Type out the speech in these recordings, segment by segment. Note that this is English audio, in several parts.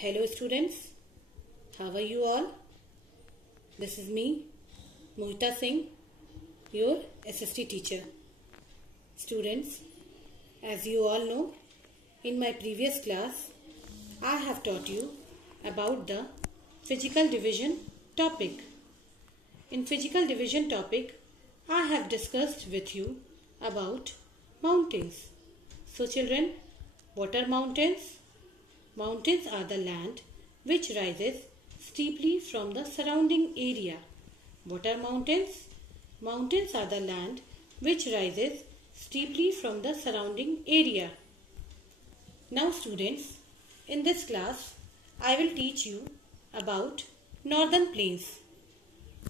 Hello students, how are you all? This is me, Mohita Singh, your SST teacher. Students, as you all know, in my previous class, I have taught you about the physical division topic. In physical division topic, I have discussed with you about mountains. So children, what are mountains? Mountains are the land which rises steeply from the surrounding area. What are mountains? Mountains are the land which rises steeply from the surrounding area. Now students, in this class, I will teach you about northern plains.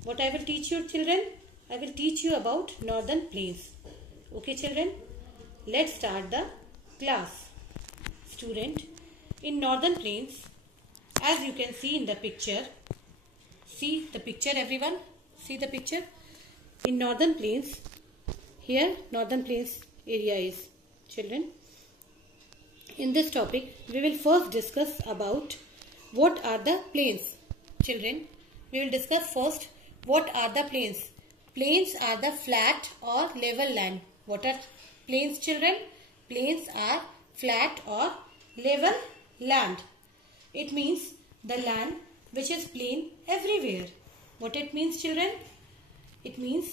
What I will teach you children? I will teach you about northern plains. Okay children, let's start the class. Student, in northern plains, as you can see in the picture, see the picture everyone, see the picture. In northern plains, here northern plains area is children. In this topic, we will first discuss about what are the plains. Children, we will discuss first what are the plains. Plains are the flat or level land. What are plains children? Plains are flat or level land. It means the land which is plain everywhere. What it means children? It means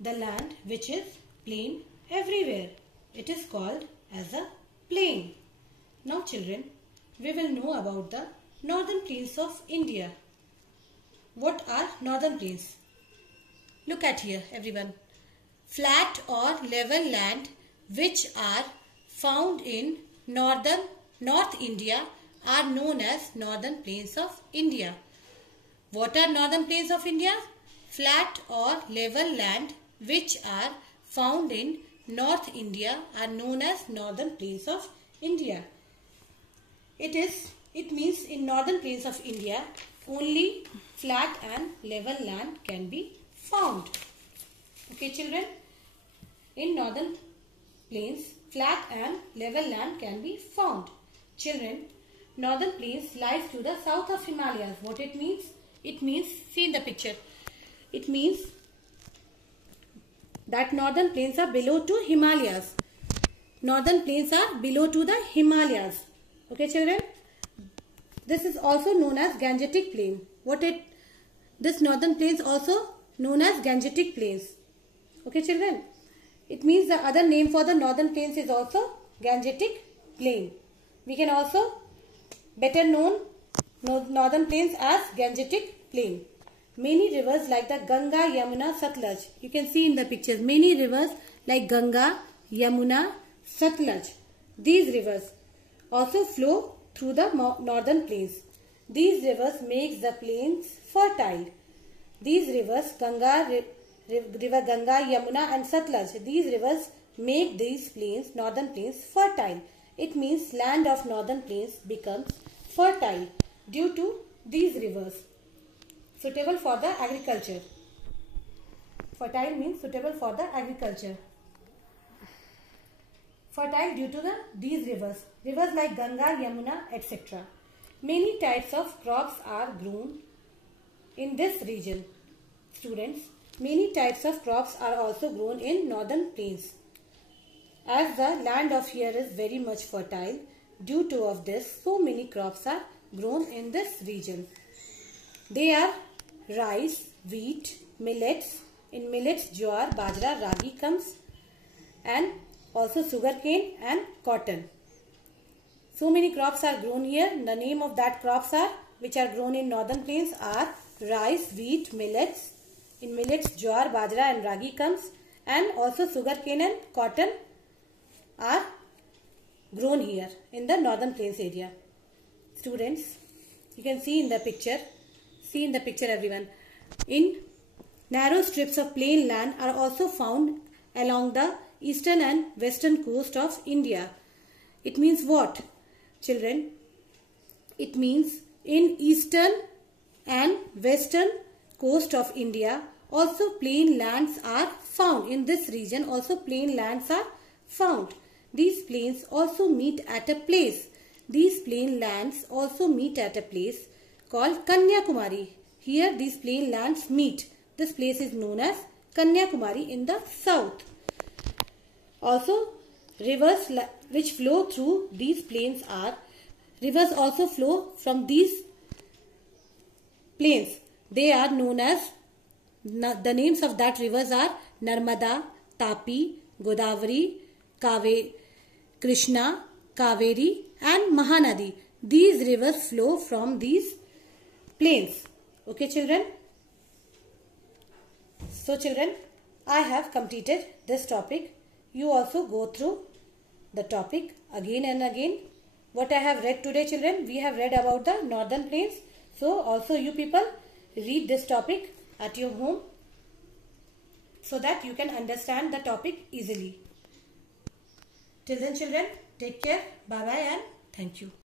the land which is plain everywhere. It is called as a plain. Now children, we will know about the northern plains of India. What are northern plains? Look at here everyone. Flat or level land which are found in North India are known as northern plains of India. What are northern plains of India? Flat or level land which are found in North India are known as northern plains of India. It means in northern plains of India only flat and level land can be found. Okay children, in northern plains flat and level land can be found. Children, northern plains lies to the south of Himalayas. What it means? It means, see in the picture, it means that northern plains are below to Himalayas. Northern plains are below to the Himalayas. Okay children, this is also known as Gangetic plain. This northern plains also known as Gangetic plains. Okay children, it means the other name for the northern plains is also Gangetic plain. We can also better known northern plains as Gangetic plain. Many rivers like the Ganga, Yamuna, Satluj. You can see in the pictures many rivers like Ganga, Yamuna, Satluj. These rivers also flow through the northern plains. These rivers make the plains fertile. These rivers, River Ganga, Yamuna and Satluj, these rivers make these plains, northern plains, fertile. It means land of northern plains becomes fertile due to these rivers, suitable for the agriculture. Fertile means suitable for the agriculture. Fertile due to these rivers. Rivers like Ganga, Yamuna, etc. Many types of crops are grown in this region. Students, many types of crops are also grown in northern plains. As the land of here is very much fertile, due to of this, so many crops are grown in this region. They are rice, wheat, millets. In millets, jowar, bajra, ragi comes, and also sugarcane and cotton. So many crops are grown here. The name of that crops are, which are grown in northern plains are rice, wheat, millets. In millets, jowar, bajra and ragi comes, and also sugarcane and cotton are grown here in the northern plains area. Students, you can see in the picture, everyone. In narrow strips of plain land are also found along the eastern and western coast of India. It means what? Children, it means in eastern and western coast of India also plain lands are found. In this region also plain lands are found. These plains also meet at a place these plain lands also meet at a place called Kanyakumari. Here these plain lands meet. This place is known as Kanyakumari in the south. Also, rivers which flow through these plains are, rivers also flow from these plains. They are known as, the names of that rivers are Narmada, Tapi, Godavari, Krishna, Kaveri and Mahanadi. These rivers flow from these plains. Okay children? So children, I have completed this topic. You also go through the topic again and again. What I have read today children, we have read about the northern plains. So also you people read this topic at your home so that you can understand the topic easily. Till then children, take care, bye bye and thank you.